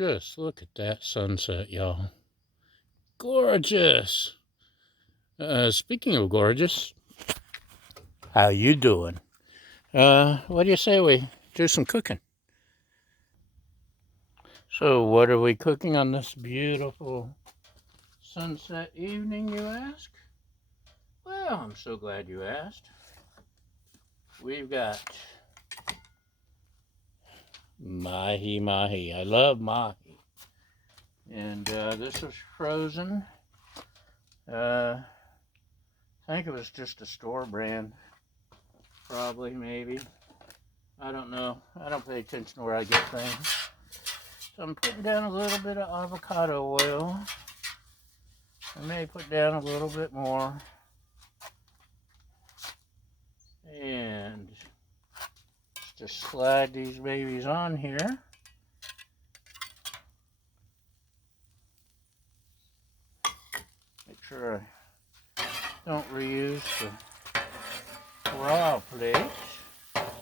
Just look at that sunset, y'all. Gorgeous. Speaking of gorgeous, how you doing? What do you say we do some cooking? So what are we cooking on this beautiful sunset evening, you ask? Well, I'm so glad you asked. We've got Mahi Mahi. I love Mahi. And this is frozen. I think it was just a store brand. Probably, maybe. I don't know. I don't pay attention to where I get things. So I'm putting down a little bit of avocado oil. I may put down a little bit more. And just slide these babies on here. Make sure I don't reuse the raw plates.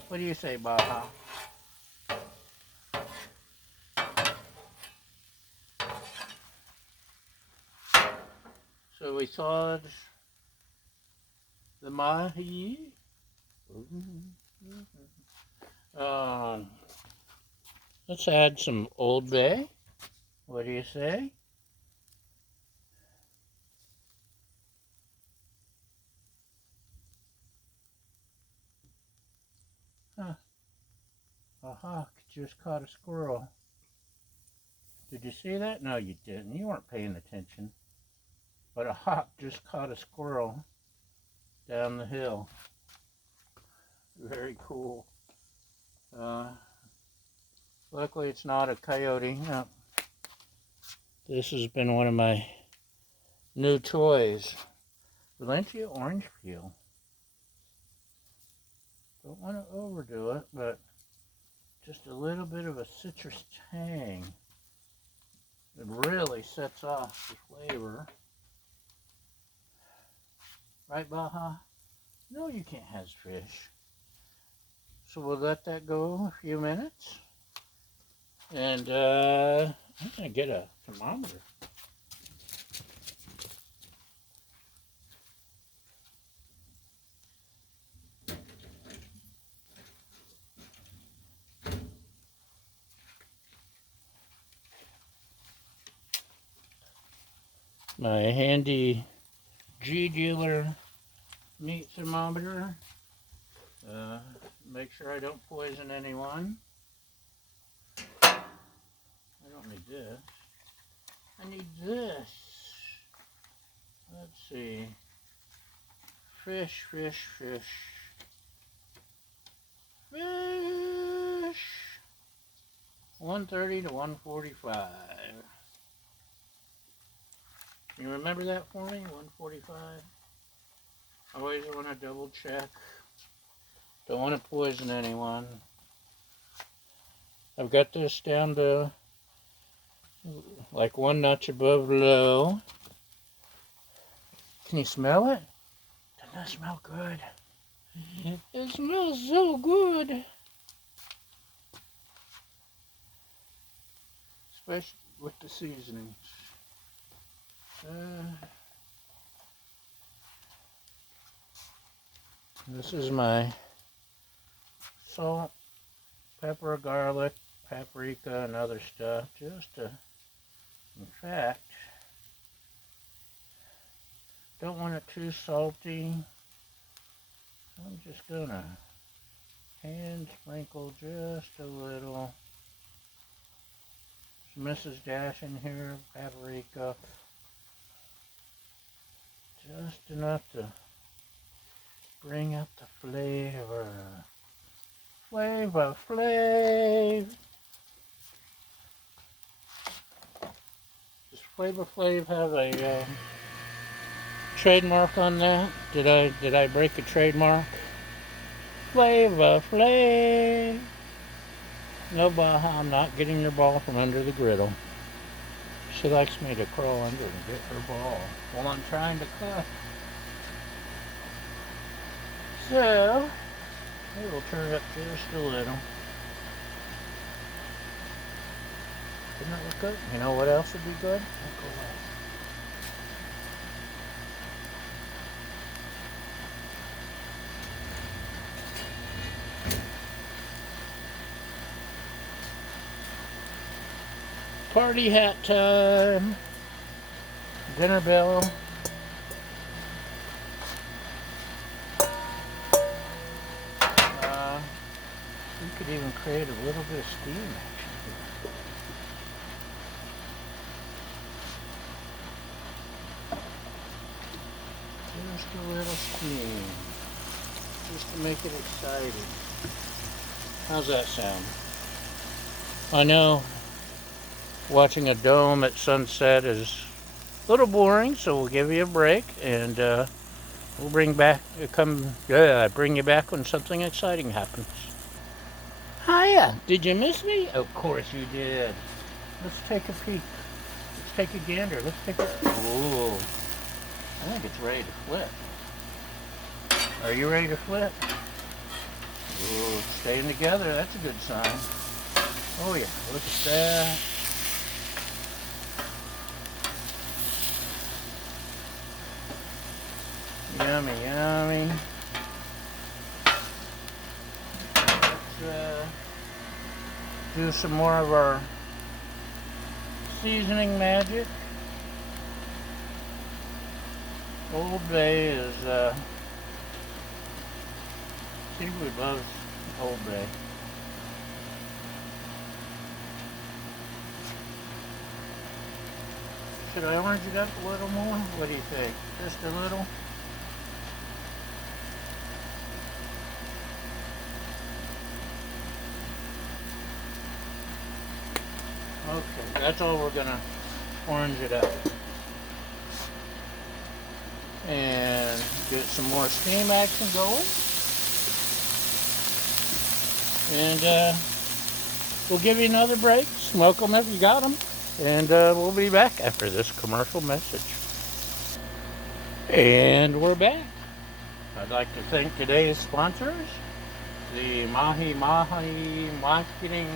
What do you say, Baha? So we thawed the mahi. Let's add some Old Bay. What do you say? Huh. A hawk just caught a squirrel. Did you see that? No, you didn't. You weren't paying attention. But a hawk just caught a squirrel down the hill. Very cool. Luckily, it's not a coyote. No. This has been one of my new toys. Valencia orange peel. Don't want to overdo it, but just a little bit of a citrus tang. It really sets off the flavor. Right, Baha? No, you can't have fish. So we'll let that go a few minutes. And I'm going to get a thermometer. My handy G-Dealer meat thermometer. Make sure I don't poison anyone. I don't need this. I need this. Let's see. Fish. Fish. 130 to 145. You remember that for me? 145? Always want to double check. Don't want to poison anyone. I've got this down to like one notch above low. Can you smell it? Doesn't that smell good? It smells so good. Especially with the seasonings. This is my salt, pepper, garlic, paprika, and other stuff. In fact, don't want it too salty. I'm just gonna hand sprinkle just a little. Some Mrs. Dash in here, paprika. Just enough to bring up the flavor. Flavor. Does Flavor Flav have a trademark on that? Did I break a trademark? Flavor Flav. No, Baha, I'm not getting your ball from under the griddle. She likes me to crawl under and get her ball while I'm trying to cook. So, we will turn it up just a little. Didn't that look good? You know what else would be good? Party hat time. Dinner bell. We could even create a little bit of steam action here. Just a little steam. Just to make it exciting. How's that sound? I know watching a dome at sunset is a little boring, so we'll give you a break and we'll bring you back when something exciting happens. Hiya! Did you miss me? Of course you did. Let's take a peek. Let's take a gander. Let's take a... Ooh. I think it's ready to flip. Are you ready to flip? Ooh, staying together. That's a good sign. Oh yeah, look at that. Yummy, yummy. Let's do some more of our seasoning magic. Old Bay is, Seafood loves Old Bay. Should I orange it up a little more? What do you think? Just a little? Okay, that's all we're gonna orange it up. And get some more steam action going. And we'll give you another break. Smoke them if you got them. And we'll be back after this commercial message. And we're back. I'd like to thank today's sponsors, the Mahi Mahi Marketing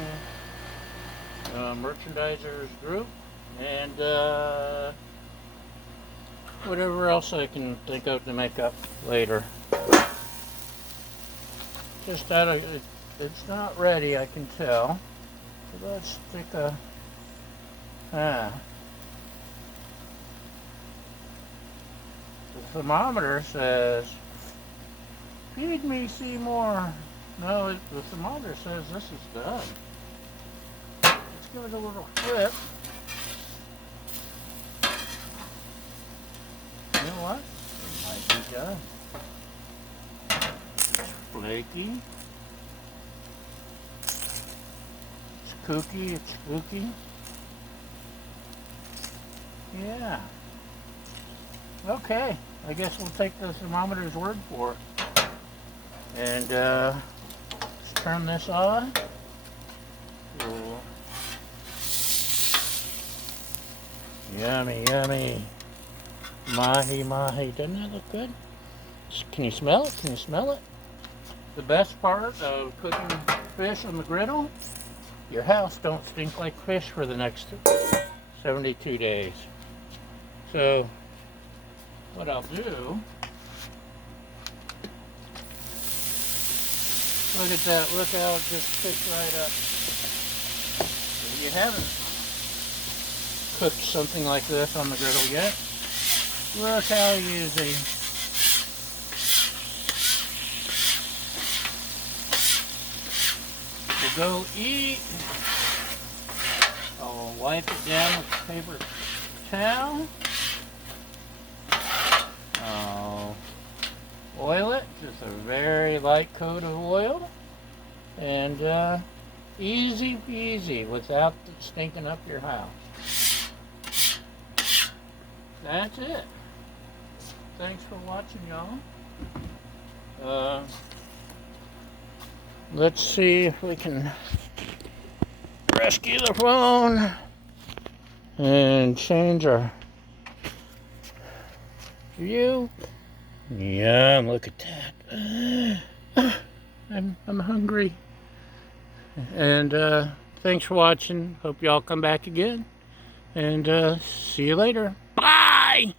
Merchandisers Group, and whatever else I can think of to make up later. Just that it's not ready, I can tell. So let's stick a... The thermometer says, feed me, Seymour. No, the thermometer says this is done. Let's give it a little flip. You know what? It might be done. It's flaky. It's kooky, it's spooky. Yeah. Okay. I guess we'll take the thermometer's word for it. And let's turn this on. Cool. Yummy, yummy. Mahi Mahi. Doesn't that look good? Can you smell it? Can you smell it? The best part of cooking fish on the griddle, your house don't stink like fish for the next 72 days. So, what I'll do, look at that, look how it just picked right up. If you haven't cooked something like this on the griddle yet, look how easy. To go eat, I'll wipe it down with a paper towel. I'll oil it, just a very light coat of oil, and easy peasy without stinking up your house. That's it. Thanks for watching, y'all. Let's see if we can rescue the phone and change our view. Yum, look at that. I'm hungry. And Thanks for watching. Hope y'all come back again. And see you later. Bye!